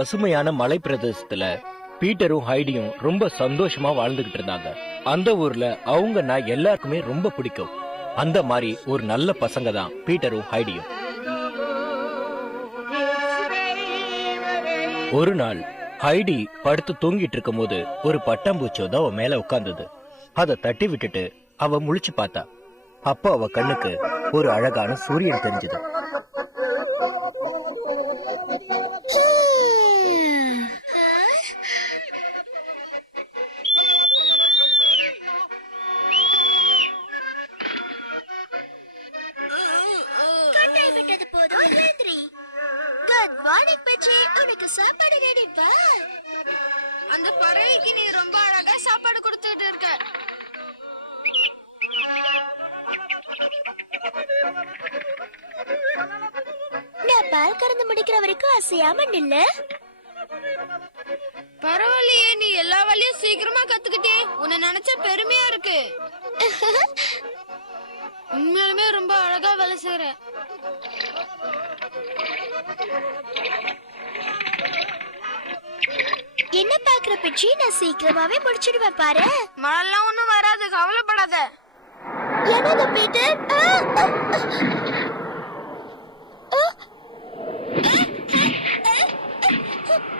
பசுமையான மலை பிரதேசத்துல பீட்டரும் ஹைடியும் ரொம்ப சந்தோஷமா வாழ்ந்துகிட்டு இருந்தாங்க. அந்த ஊர்ல அவங்க நான் எல்லாருக்குமே ரொம்ப பிடிக்கும். அந்த மாதிரி ஒரு நல்ல பசங்க தான் பீட்டரும் ஹைடியும். ஒரு நாள் ஹைடி படுத்து தூங்கிட்டு இருக்கும் போது ஒரு பட்டாம்பூச்சி வந்து அவ மேல உட்கார்ந்தது. அதை தட்டி விட்டுட்டு அவ முழிச்சு பார்த்தா. அப்போ அவ கண்ணுக்கு ஒரு அழகான சூரியன் தெரிஞ்சது. சாப்பாடு ரெடி பா. அந்த பறவைக்கு நீ ரொம்ப அழகா சாப்பாடு கொடுத்துட்டு இருக்க. நான் பால் கறந்து முடிக்கிற வரைக்கும் அசையாம நில்லு. பரவாயில்லையே, நீ எல்லா வேலையும் சீக்கிரமா கத்துக்கிட்டே. உன்னை நினைச்சா பெருமையா இருக்கு. உண்மையாலுமே ரொம்ப அழகா வேலை செய்யற. என்ன பாக்குற பிச்சி? நான் சீக்கிரமாவே முடிச்சிடுவேன் பாரு. மழைலாம் ஒண்ணும் வராது, கவலைப்படாத. என்னது பீட்டர்?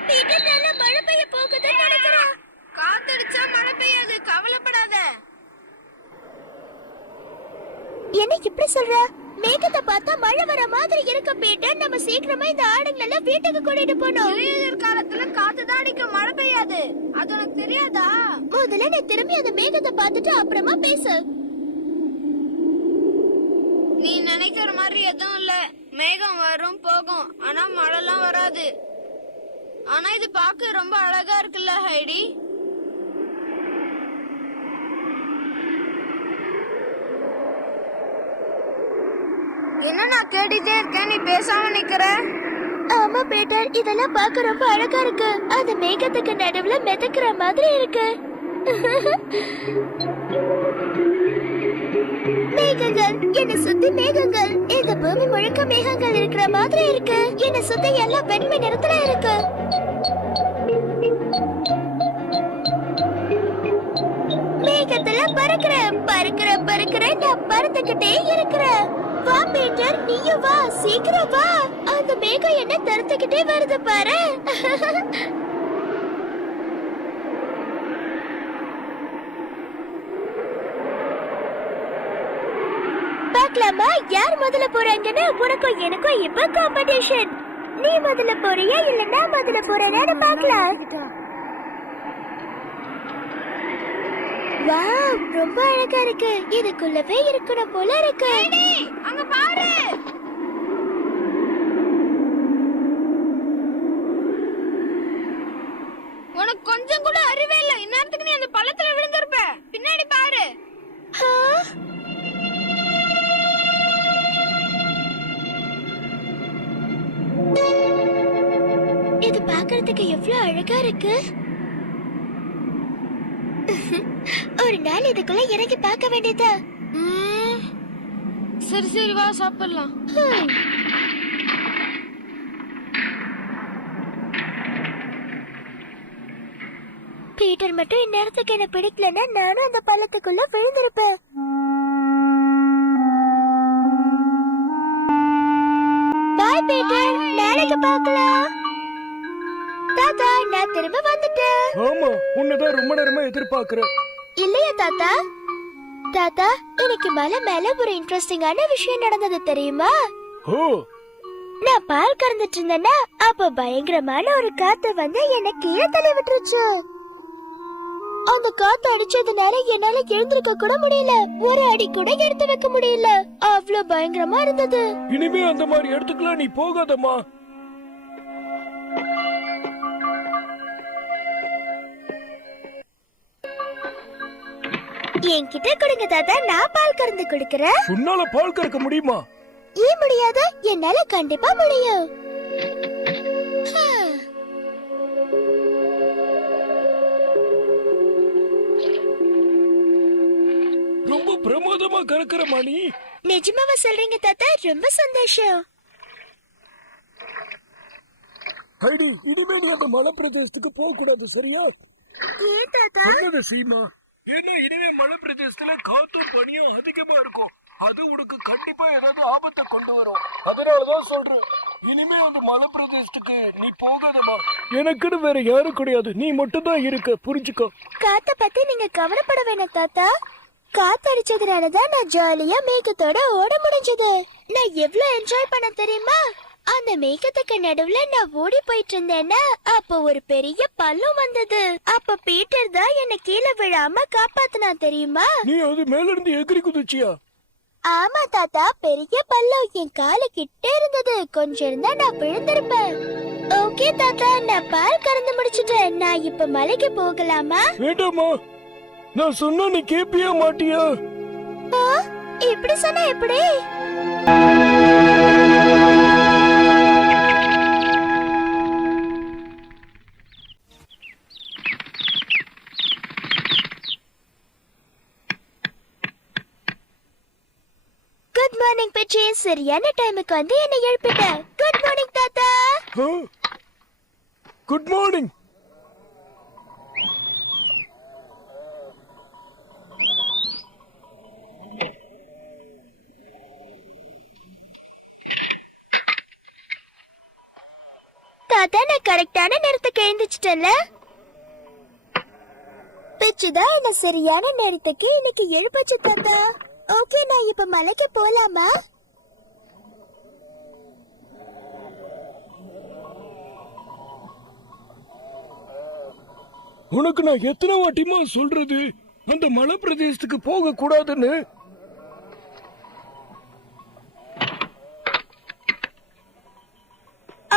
பீட்டர், நல்ல மழை பெய்ய போகுதுன்னு நினைக்கிறேன். காத்தடிச்சா மழை பெய்யாது, கவலைப்படாத. என்ன இப்படி சொல்ற? மேகத்தை பார்த்தா மழை வர மாதிரி இருக்க பீட்டர். நம்ம சீக்கிரமா இந்த ஆடுங்களை வீட்டுக்கு கூட்டிட்டு போனோம். இளைஞர் காலத்துல காத்துதான் அடிக்க, மழை பெய்யாது. அது உனக்கு தெரியாதா? முதல்ல நீ திரும்பி அந்த மேகத்தை பார்த்துட்டு அப்புறமா பேசு. நீ நினைக்கிற மாதிரி எதுவும் இல்ல. மேகம் வரும் போகும், ஆனா மழைலாம் வராது. ஆனா இது பார்க்க ரொம்ப அழகா இருக்குல்ல ஹைடி? என்ன நான் கேட்டுட்டே இருக்கேன், நீ பேசாம நிக்கிற? ஆமா பீட்டர், இதெல்லாம் பார்க்க ரொம்ப அழகா இருக்கு. அந்த மேகத்துக்கு நடுவுல மிதக்கிற மாதிரி இருக்கு. மேகங்கள், என்ன சுத்தி மேகங்கள். இந்த பூமி முழுக்க மேகங்கள் இருக்கிற மாதிரி இருக்கு. என்ன சுத்தி எல்லாம் வெண்மை நிறத்துல இருக்கு. மேகத்துல பறக்கிறேன் பறக்கிறேன் பறக்கிறேன். நான் பறந்துகிட்டே இருக்கிறேன். வா பீட்டர், நீயும் வா, சீக்கிரம் வா. அந்த மேகம் என்ன தடுத்துக்கிட்டே வருது பாரு. பார்க்கலாமா யார் முதல்ல போறாங்கன்னு? உனக்கும் எனக்கும் இப்ப காம்படிஷன். நீ முதல்ல போறியா இல்ல நான் முதல்ல போறேன்னு பார்க்கலாம். வாவ், ரொம்ப அழகா இருக்கு. இதுக்குள்ளவே இருக்கணும் போல இருக்கு. அங்க பாரு. உனக்கு கொஞ்சம் கூட அறிவே இல்ல. இந்நேரத்துக்கு நீ அந்த பள்ளத்துல விழுந்திருப்ப. பின்னாடி பாரு. இது பார்க்க பார்க்கிறதுக்கு எவ்வளவு அழகா இருக்கு. ஒரு நாள் இதுக்குள்ள இறங்கி பார்க்க வேண்டியதா. சரி சரி வா சாப்பிடலாம். பீட்டர் மட்டும் இந்நேரத்துக்கு என்ன பிடிக்கலன்னா நானும் அந்த பள்ளத்துக்குள்ள விழுந்திருப்பேன். பாய் பீட்டர், நாளைக்கு பார்க்கலாம். தாத்தா, நான் திரும்ப வந்துட்டேன். ஆமா, உன்னதான் ரொம்ப நேரமா எதிர்பார்க்கிறேன். இல்லையா தாத்தா? தாத்தா, எனக்கு மலை மேல ஒரு இன்ட்ரெஸ்டிங்கான விஷயம் நடந்தது தெரியுமா? ஓ, நான் பால் கறந்துட்டு இருந்தேன்னா அப்ப பயங்கரமான ஒரு காத்து வந்து என்ன கீழே தள்ளி விட்டுருச்சு. அந்த காத்து அடிச்சதுனால என்னால எழுந்திருக்க கூட முடியல, ஒரு அடி கூட எடுத்து வைக்க முடியல. அவ்வளவு பயங்கரமா இருந்தது. இனிமே அந்த மாதிரி இடத்துக்குலாம் நீ போகாதம்மா. என்கிட்ட கொடுங்க தாத்தா, நான் பால் கறந்து கொடுக்கறேன். உன்னால பால் கறக்க முடியுமா? ஏன் முடியாது? என்னால கண்டிப்பா முடியும். ரொம்ப பிரமாதமா கறக்குறமா நீ. நிஜமாவா சொல்றீங்க தாத்தா? ரொம்ப சந்தோஷம். ஹைடி, இனிமே நீ அந்த மலை பிரதேசத்துக்கு போக கூடாது, சரியா? ஏன் தாத்தா? சொன்னது சீமா. ஏன்னா இனிமே மலை பிரதேசத்துல காத்தும் பனியும் அதிகமா இருக்கும். அது உனக்கு கண்டிப்பா ஏதாவது ஆபத்தை கொண்டு வரும். அதனாலதான் சொல்றேன், இனிமே அந்த மலை பிரதேசத்துக்கு நீ போகாதமா. எனக்குன்னு வேற யாரும் கிடையாது, நீ மட்டும் தான் இருக்க, புரிஞ்சுக்கோ. காத்த பத்தி நீங்க கவலைப்பட வேணாம் தாத்தா. காத்தடிச்சதுனாலதான் நான் ஜாலியா மேகத்தோட ஓட முடிஞ்சது. நான் எவ்வளவு என்ஜாய் பண்ண தெரியுமா? அந்த மேகத்துக்கு நடுவுல நான் ஓடி போயிட்டு இருந்தேன்னா அப்ப ஒரு பெரிய பள்ளம் வந்தது. அப்ப பீட்டர் தான் என்ன கீழே விழாம காப்பாத்தினா தெரியுமா? நீ அது மேல இருந்து எகிரி குதிச்சியா? ஆமா தாத்தா, பெரிய பள்ளம் என் காலு கிட்ட இருந்தது. கொஞ்சம் இருந்தா நான் விழுந்திருப்பேன். ஓகே தாத்தா, நான் பால் கறந்து முடிச்சிட்டேன். நான் இப்ப மலைக்கு போகலாமா? வேண்டாமா, நான் சொன்னா நீ கேப்பியா மாட்டியா? இப்படி சொன்னா எப்படி? குட் மார்னிங் பெட்ரி, சரியான டைமுக்கு வந்து என்ன எழுப்பிட்ட. குட் மார்னிங் தாத்தா. Good morning. தாத்தா, நான் கரெக்டான நேரத்துக்கு எழுந்திச்சிட்டேன்ல. பிச்சுதான் என்ன சரியான நேரத்துக்கு இன்னைக்கு எழுப்பச்சு தாத்தா. ஓகே, நான் இப்ப மலைக்கு போலாமா? உனக்கு நான் எத்தனை வாட்டிமா சொல்றது அந்த மலை பிரதேசத்துக்கு போக கூடாதுன்னு?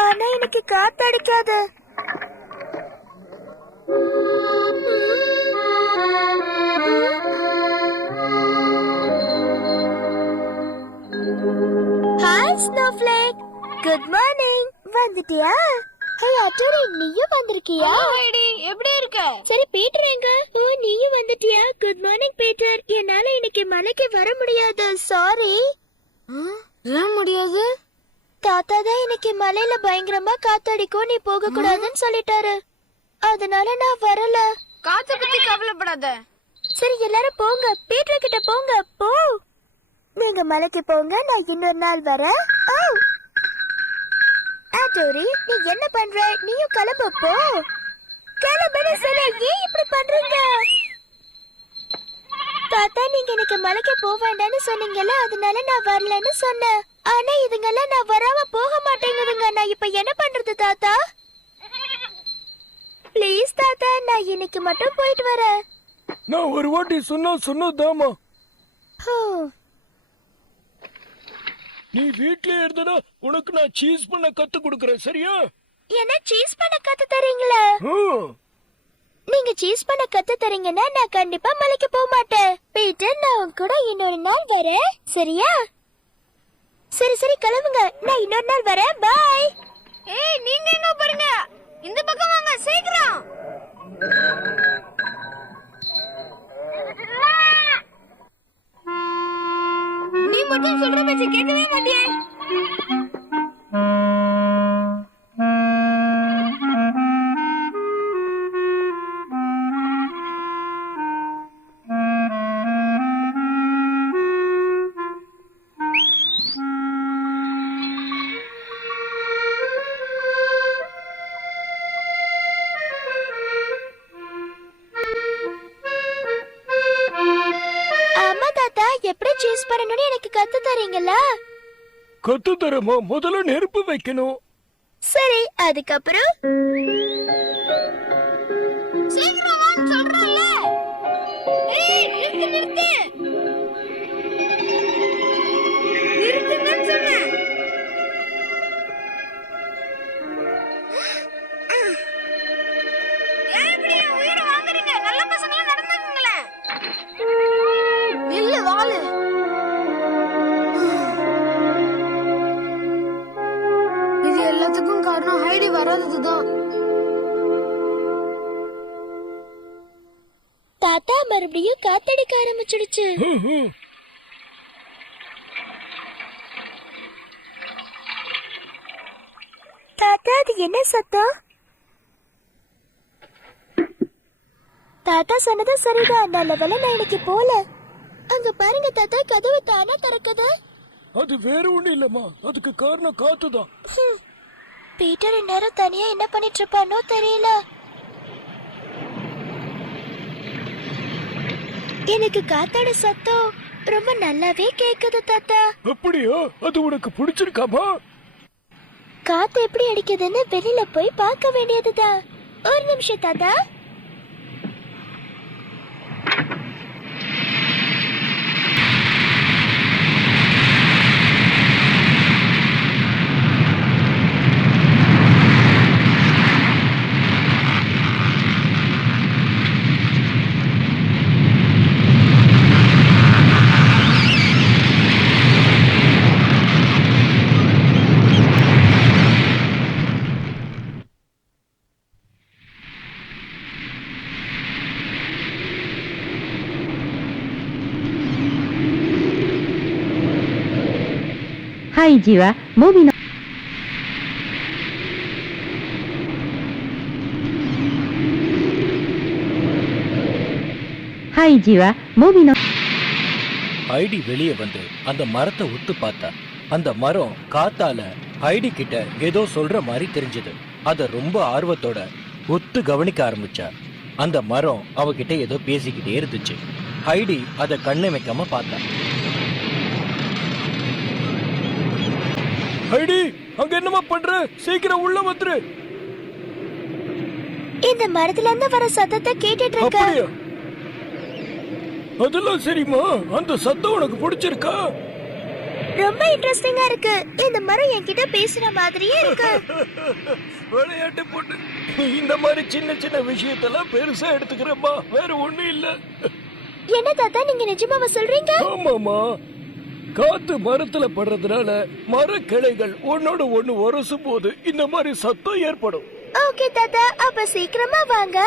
ஆனா எனக்கு காத்தடிக்காது. Hi snowflake, good morning. வந்துட்டியா? ஹே அட்டோரி, நீயும் வந்திருக்கியா? ஹைடி, எப்படி இருக்க? சரி, பீட்டர் எங்க? ஓ, நீயும் வந்துட்டியா? Good morning Peter. என்னால இன்னைக்கு மலைக்கு வர முடியாது, சாரி. ஏன் முடியாது? தாத்தா தான் இன்னைக்கு மலையில பயங்கரமா காத்தடிக்கும், நீ போக கூடாதுன்னு சொல்லிட்டாரு. அதனால நான் வரல. காத்த பத்தி கவலைப்படாத. சரி, எல்லாரும் போங்க, பீட்டர் கிட்ட போங்க. போ, நீங்க மலைக்கு போங்க, நான் இன்னொரு நாள் வரேன். ஓ ஆட்டோரி, நீ என்ன பண்ற? நீயும் கிளம்பு, போ. கிளம்புன்னு சொன்ன, ஏன் இப்படி பண்றீங்க? தாத்தா, நீங்க எனக்கு மலைக்கு போக வேண்டாம்னு சொன்னீங்கல்ல, அதனால நான் வரலன்னு சொன்னேன். ஆனா இதுங்கெல்லாம் நான் வராம போக மாட்டேங்குதுங்க. நான் இப்ப என்ன பண்றது தாத்தா? ப்ளீஸ் தாத்தா, நான் இன்னைக்கு மட்டும் போயிட்டு வரேன். நான் ஒரு வாட்டி சொன்னதாமா. நீ வீட்லயே இருந்தனா உனக்கு நான் சீஸ் பண்ண கத்து கொடுக்கறேன், சரியா? என்ன சீஸ் பண்ண கத்து தரீங்களா? நீங்க சீஸ் பண்ண கத்து தரீங்கன்னா நான் கண்டிப்பா மலைக்கு போக மாட்டேன். பீட்டர், நான் உன் கூட இன்னொரு நாள் வரேன், சரியா? சரி சரி, கிளம்புங்க, நான் இன்னொரு நாள் வரேன். பாய். ஏய், நீங்க எங்க போறீங்க? இந்த பக்கம் வாங்க சீக்கிரம். நீ மட்டும் சொல்ற பேச்சு கேட்கவே மாட்டியே. ஆமா தாத்தா, எப்படி சூஸ் பண்ணணும்னு எனக்கு கத்து தரீங்களா? கத்து தரமா? முதல்ல நெருப்பு வைக்கணும். சரி, அதுக்கப்புறம் சீக்கிரம் வான்னு சொல்றேன்ல. ஏய் நிறுத்து நிறுத்து. நிறுத்துங்கன்னு சொன்னேன். ஏன் இப்படி என் உயிரை வாங்குறீங்க? நல்ல பசங்களா நடந்துக்குங்களேன். நில்லு வாளு. இது எல்லாத்துக்கும் காரணம் ஹைடி வராததுதான். தாத்தா மறுபடியும் காத்தடிக்க ஆரம்பிச்சிடுச்சு. தாத்தா, அது என்ன சத்தம்? தாத்தா சொன்னது சரிதான். நல்ல வேளை நான் இன்னைக்கு போல. அங்க பாருங்க தாத்தா, கதவு தானா திறக்குது. அது வேற ஒண்ணு இல்லம்மா, அதுக்கு காரணம் காத்துதான். பீட்டர் இந்நேரம் தனியா என்ன பண்ணிட்டு இருப்பானோ தெரியல. எனக்கு காத்தோட சத்தம் ரொம்ப நல்லாவே கேக்குது தாத்தா. அப்படியா? அது உனக்கு பிடிச்சிருக்காமா? காத்து எப்படி அடிக்குதுன்னு வெளியில போய் பார்க்க வேண்டியதுதான். ஒரு நிமிஷம் தாத்தா.ハイジはモビのハイジはモビの ஹைடி வெளியே வந்து அந்த மரத்தை உத்து பார்த்தா. அந்த மரம் காத்தால ஹைடி கிட்ட ஏதோ சொல்ற மாதிரி தெரிஞ்சது. அத ரொம்ப ஆர்வத்தோட உத்து கவனிக்க ஆரம்பிச்சா. அந்த மரம் அவகிட்ட ஏதோ பேசிக்கிட்டே இருந்துச்சு. ஹைடி அத கண்ணை வைக்காம பார்த்தா. ஹைடி, அங்க என்னமா பண்ற? சீக்கிரம் உள்ள வந்துரு. இந்த மரத்துல இருந்து வர சத்தத்தை கேட்டுட்டு இருக்க. அப்படியா? அதெல்லாம் சரிம்மா. அந்த சத்தம் உனக்கு பிடிச்சிருக்கா? ரொம்ப இன்ட்ரெஸ்டிங்கா இருக்கு. இந்த மரம் என்கிட்ட பேசுற மாதிரியே இருக்கு. விளையாட்டு பொண்ணு, இந்த மாதிரி சின்ன சின்ன விஷயத்தெல்லாம் பெருசா எடுத்துக்கிறப்பா, வேற ஒண்ணும் இல்ல. என்ன தாத்தா, நீங்க நிஜமாவா சொல்றீங்க? ஆமாமா, காத்து மரத்துல படுறதுனால மர கிளைகள் ஒன்னோட ஒண்ணு உரசும் போது இந்த மாதிரி சத்தம் ஏற்படும். ஓகே தாத்தா, அப்ப சீக்கிரமா வாங்க.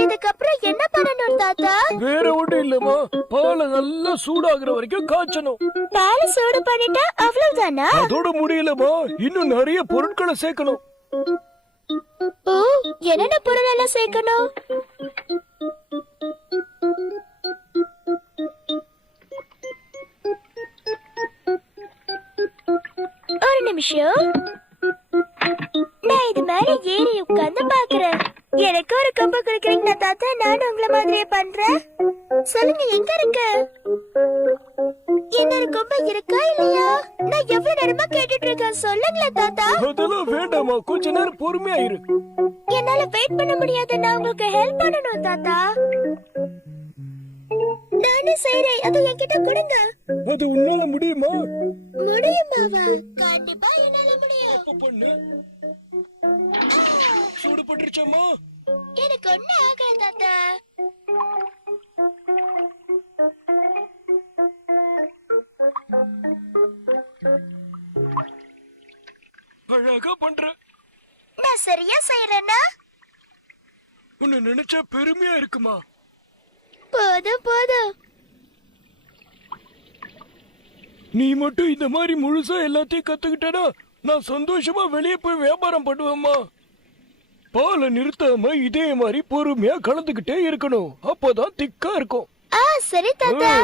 இதுக்கப்புறம் என்ன பண்ணணும் தாத்தா? வேற ஒண்ணும் இல்லம்மா, பாலை நல்லா சூடாகிற வரைக்கும் காய்ச்சணும். பாலை சூடு பண்ணிட்டா அவ்வளவுதானா? அதோட முடியலமா, இன்னும் நிறைய பொருட்களை சேர்க்கணும். ஓ, என்னென்ன பொருள் எல்லாம் சேர்க்கணும்? ஒரு நிமிஷம், நான் இது மேல ஏறி உட்கார்ந்து பாக்குறேன். எனக்கு ஒரு கம்பு கொடுக்குறீங்களா தாத்தா? நானும் உங்களை மாதிரியே பண்றேன். சொல்லுங்க, எங்க இருக்கு? இன்னொரு கொம்பு இருக்கா இல்லையா? நான் எவ்வளவு நேரமா கேட்டுட்டு இருக்கேன், சொல்லுங்களேன் தாத்தா. அதெல்லாம் வேண்டாமா, கொஞ்ச நேரம் பொறுமையா இரு. என்னால வெயிட் பண்ண முடியாது, நான் உங்களுக்கு ஹெல்ப் பண்ணணும் தாத்தா. நானே செய்றேன், அதை என்கிட்ட கொடுங்க. அது உன்னால முடியுமா? முடியுமாவா? கண்டிப்பா என்னால முடியும். அப்ப பண்ணு. சூடு பட்டுருச்சம்மா? எனக்கு ஒண்ணு ஆகல தாத்தா. அழகா பண்ற. நான் சரியா செய்யறேன்னா? உன்னை நினைச்சா பெருமையா இருக்குமா? போதும் போதும். நீ மட்டும் இந்த மாதிரி முழுசா எல்லாத்தையும் கத்துக்கிட்டனா நான் சந்தோஷமா வெளியே போய் வியாபாரம் பண்ணுவேம்மா. பாலை நிறுத்தாம இதே மாதிரி பொறுமையா கலந்துகிட்டே இருக்கணும். அப்பதான் திக்கா இருக்கும். சரி தாத்தா.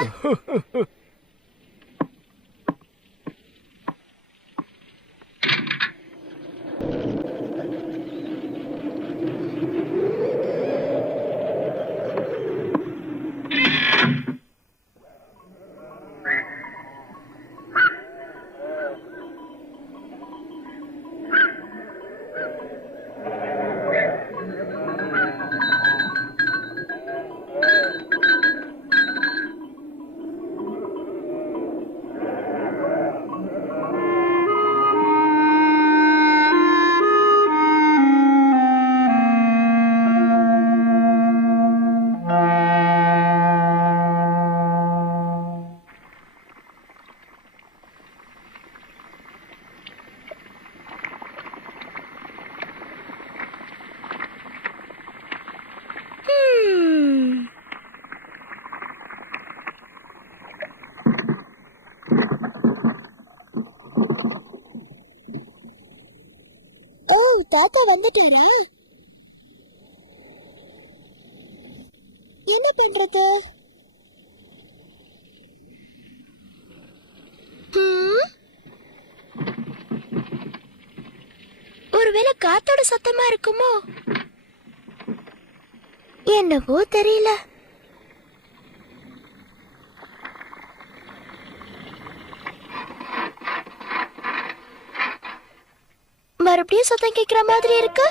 தாத்தா வந்துட்டாரா? என்ன பண்றது? ஒருவேளை காத்தோட சத்தமா இருக்குமோ? என்னவோ தெரியல. மறுபடியும் சத்தம் கேட்கிற மாதிரி இருக்கு.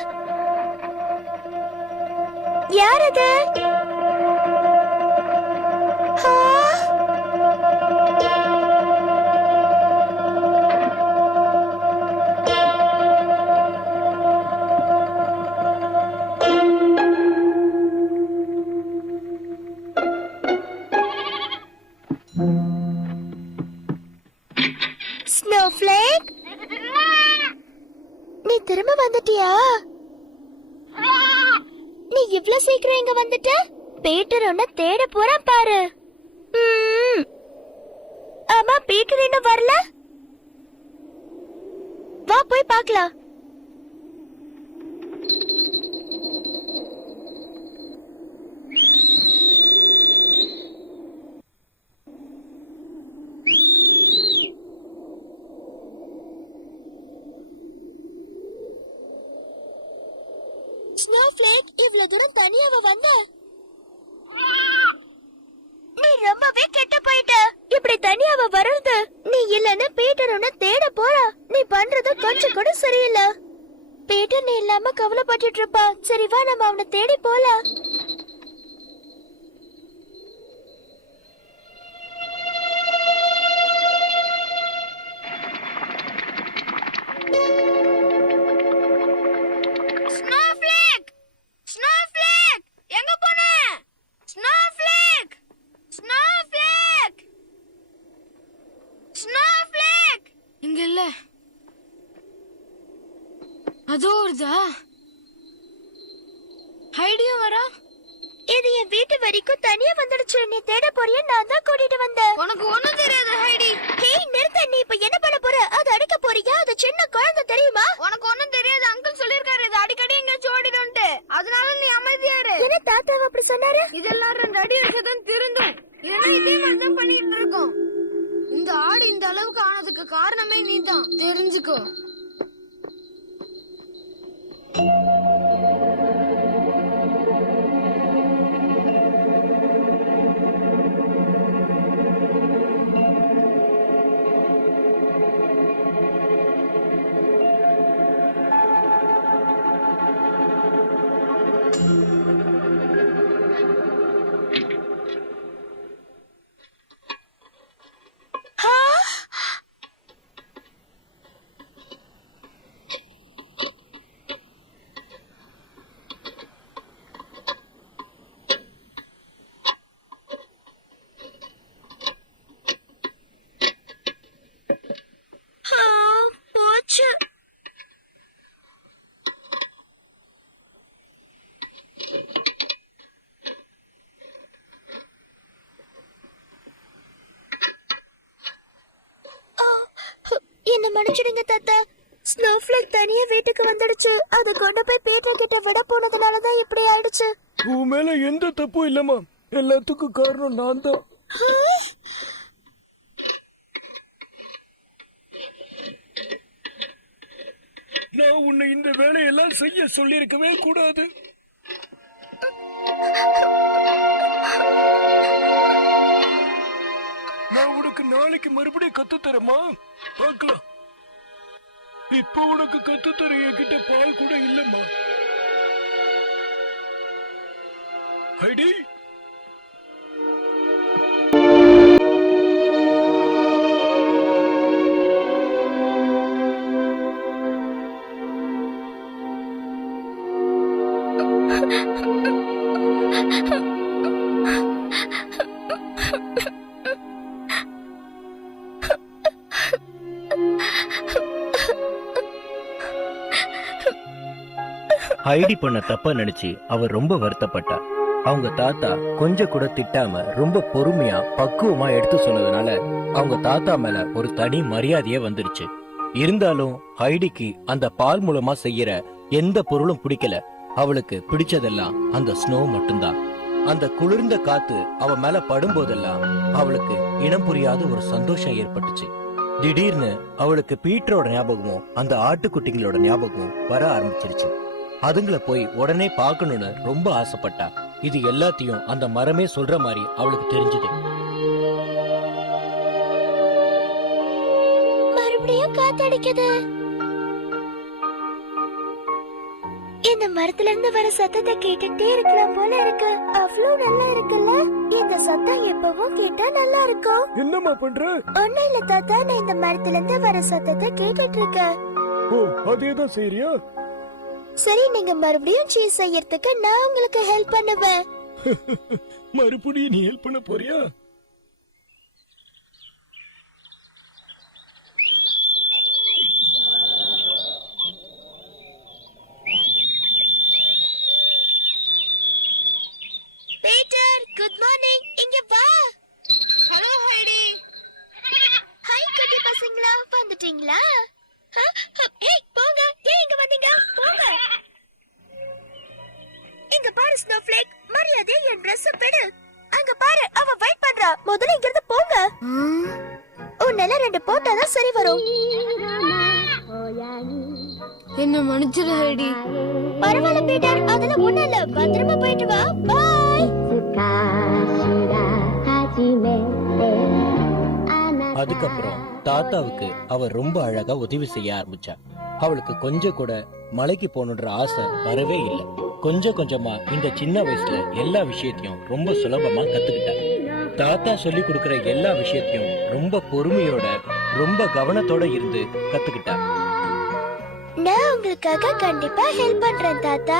யார் அது? ஸ்னோஃப்ளேக், நீ திரும்ப வந்துட்டியா? நீ இவ்ளோ சீக்கிரம் இங்க வந்துட்ட? பீட்டர் உன்னை தேட போறான் பாரு. ஆமா, பீட்டர் இன்னும் வரல. வா போய் பார்க்கலாம். ஸ்னோஃப்ளேக், இவ்வளவு தூரம் தனியாவ வந்த? நீ ரொம்பவே கெட்டு போயிட்ட. இப்படி தனியாவ வர்றது நீ இல்லன்னு பீட்டர் உன்னை தேட போறா. நீ பண்றது கொஞ்சம் கூட சரியில்லை. பீட்டர் நீ இல்லாம கவலைப்பட்டுட்டு இருப்பா. சரி வா, நம்ம அவனை தேடி போலாம். அதோ வருதா? ஹைடியும் வரா? இது என் வீட்டு வரைக்கும் தனியா வந்துடுச்சு. நீ தேட போறியா? நான் தான் கூட்டிட்டு வந்தேன். உனக்கு ஒண்ணும் தெரியாது ஹைடி. ஹேய் நிறுத்த. நீ இப்ப என்ன பண்ண போற? அது அடிக்க போறியா? அது சின்ன குழந்தை தெரியுமா? உனக்கு ஒண்ணும் தெரியாது. அங்கிள் சொல்லிருக்காரு இது அடிக்கடி எங்கேயாச்சும் ஓடிடும்ட்டு. அதனால நீ அமைதியா இரு. என்ன தாத்தா அப்படி சொன்னாரு? இதெல்லாம் 2 அடி இருக்கதான் திருந்தும். இல்லைன்னா இதே மாதிரி தான் பண்ணிட்டு இருக்கோம். இந்த ஆடு இந்த அளவுக்கு ஆனதுக்கு காரணமே நீதான். தெரிஞ்சுக்கோ. மன்னிச்சிடுங்க தாத்தா. ஸ்னோஃப்ளேக் தனியா வீட்டுக்கு வந்துடுச்சு. அது கொண்டு போய் பீட்டர் கிட்ட விட போனதுனாலதான் இப்படி ஆயிடுச்சு. உன் மேல எந்த தப்பும் இல்லம்மா, எல்லாத்துக்கும் காரணம் நான் தான். நான் உன்னை இந்த வேலையெல்லாம் செய்ய சொல்லியிருக்கவே கூடாது. நான் உனக்கு நாளைக்கு மறுபடியும் கத்துத்தரமா, பார்க்கலாம். இப்ப உனக்கு கத்துத்தர என்கிட்ட பால் கூட இல்லம்மா. ஹைடி, ஹைடி பண்ண தப்பா நினைச்சு அவர் ரொம்ப வருத்தப்பட்டா. அவங்க தாத்தா கொஞ்சம் கூட திட்டாம ரொம்ப பொறுமையா பக்குவமா எடுத்து சொன்னதுனால அவங்க தாத்தா மேல ஒரு தனி மரியாதையே வந்துருச்சு. இருந்தாலும் ஹைடிக்கு அந்த பால் மூலமா செய்யற எந்த பொருளும் பிடிக்கல. அவளுக்கு பிடிச்சதெல்லாம் அந்த ஸ்னோ மட்டும்தான். அந்த குளிர்ந்த காத்து அவ மேல படும்போதெல்லாம் அவளுக்கு இனம் புரியாத ஒரு சந்தோஷம் ஏற்பட்டுச்சு. திடீர்னு அவளுக்கு பீட்டரோட ஞாபகமும் அந்த ஆட்டுக்குட்டிங்களோட ஞாபகமும் வர ஆரம்பிச்சிருச்சு. அதுங்களை போய் உடனே பார்க்கணும்னு ரொம்ப ஆசைப்பட்டா. இது எல்லாத்தையும் அந்த மரமே சொல்ற மாதிரி அவளுக்கு தெரிஞ்சது. மறுபடியும் காத்தடிக்குது. இந்த மரத்துல இருந்து வர சத்தத்தை கேட்டுட்டே இருக்கலாம் போல இருக்கு. அவ்வளவு நல்லா இருக்குல்ல? இந்த சத்தம் எப்பவும் கேட்டா நல்லா இருக்கும். என்னம்மா பண்ற? ஒண்ணும் இல்ல தாத்தா, நான் இந்த மரத்துல இருந்து வர சத்தத்தை கேட்டுட்டு இருக்கேன். ஓ, அதேதான் சரியா? சரி, நீங்க மறுபடியும் சீஸ் செய்யறதுக்கு நான் உங்களுக்கு ஹெல்ப் பண்ணுவேன். மறுபடியும் நீ ஹெல்ப் பண்ண போறியா? Peter, good morning. இங்க வா. ஹலோ ஹைடி. ஹாய் குட்டி பசங்களா, வந்துட்டீங்களா? ஏய் போங்க, ஏன் இங்க வந்தீங்க? போங்க. இங்க பாரு ஸ்னோஃப்ளேக், மரியாதையா என் Dress பெடு. அங்க பாரு, அவ வெயிட் பண்றா. முதல்ல இங்க இருந்து போங்க. உன்னால 2 போட்டாதான் சரி வரும். என்ன மன்னிச்சிரு ஹைடி. பரவாயில்ல பீட்டர், அதெல்லாம் ஒண்ணும் இல்ல. பத்திரமா போயிட்டு வா. பாய். அதுக்கப்புறம் தாத்தாவுக்கு அவ ரொம்ப அழகா உதவி செய்ய ஆரம்பிச்சா. அவளுக்கு கொஞ்சம் கூட மலைக்கு போகணுன்ற ஆசை வரவே இல்லை. கொஞ்சம் கொஞ்சமா இந்த சின்ன வயசுல எல்லா விஷயத்தையும் ரொம்ப சுலபமா கத்துக்கிட்டா. தாத்தா சொல்லி கொடுக்கிற எல்லா விஷயத்தையும் ரொம்ப பொறுமையோட ரொம்ப கவனத்தோட இருந்து கத்துக்கிட்டா. நான் உங்களுக்காக கண்டிப்பா ஹெல்ப் பண்றேன் தாத்தா.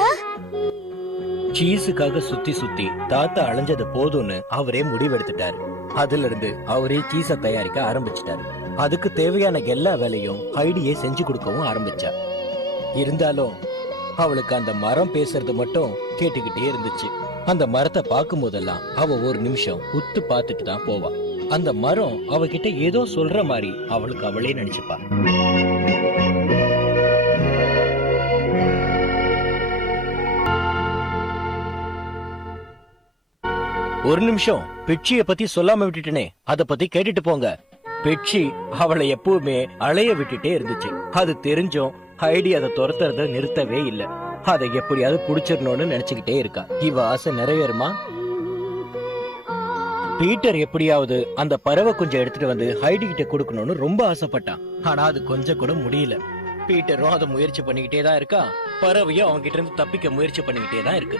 சீஸுக்காக சுத்தி சுத்தி தாத்தா அலைஞ்சது போதும்னு அவரே முடிவெடுத்துட்டாரு. அதுல இருந்து அவரே சீஸ தயாரிக்க ஆரம்பிச்சிட்டாரு. அதுக்கு தேவையான எல்லா வேலையும் ஹைடியே செஞ்சு கொடுக்கவும் ஆரம்பிச்சா. இருந்தாலும் அவளுக்கு அந்த மரம் பேசுறது மட்டும் கேட்டுக்கிட்டே இருந்துச்சு. அந்த மரத்தை பார்க்கும் போதெல்லாம் அவ ஒரு நிமிஷம் உத்து பார்த்துட்டு தான் போவா. அந்த மரம் அவகிட்ட ஏதோ சொல்ற மாதிரி அவளுக்கு அவளே நினைச்சுப்பா. ஒரு நிமிஷம், பெட்சிய பத்தி சொல்லாம விட்டுட்டனே, அத பத்தி கேட்டுட்டு போங்க. பெட்சி அவளை எப்பவுமே அலைய விட்டுட்டே இருந்துச்சு. அது தெரிஞ்சும் ஹைடி அதை துரத்துறத நிறுத்தவே இல்ல. அதை எப்படியாவது புடிச்சிடணும்னு நினைச்சுக்கிட்டே இருக்கா. இவ ஆசை நிறைவேறுமா? பீட்டர் எப்படியாவது அந்த பறவை கொஞ்சம் எடுத்துட்டு வந்து ஹைடி கிட்ட கொடுக்கணும்னு ரொம்ப ஆசைப்பட்டான். ஆனா அது கொஞ்சம் கூட முடியல. பீட்டரும் அதை முயற்சி பண்ணிக்கிட்டே தான் இருக்கா. பறவையும் அவங்க கிட்ட இருந்து தப்பிக்க முயற்சி பண்ணிக்கிட்டே தான் இருக்கு.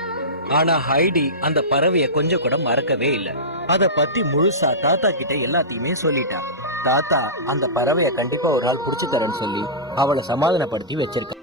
ஆனா ஹைடி அந்த பறவைய கொஞ்சம் கூட மறக்கவே இல்ல. அத பத்தி முழுசா தாத்தா கிட்ட எல்லாத்தையுமே சொல்லிட்டா. தாத்தா அந்த பறவைய கண்டிப்பா ஒரு நாள் புடிச்சு தரேன்னு சொல்லி அவளை சமாதானப்படுத்தி வச்சிருக்க.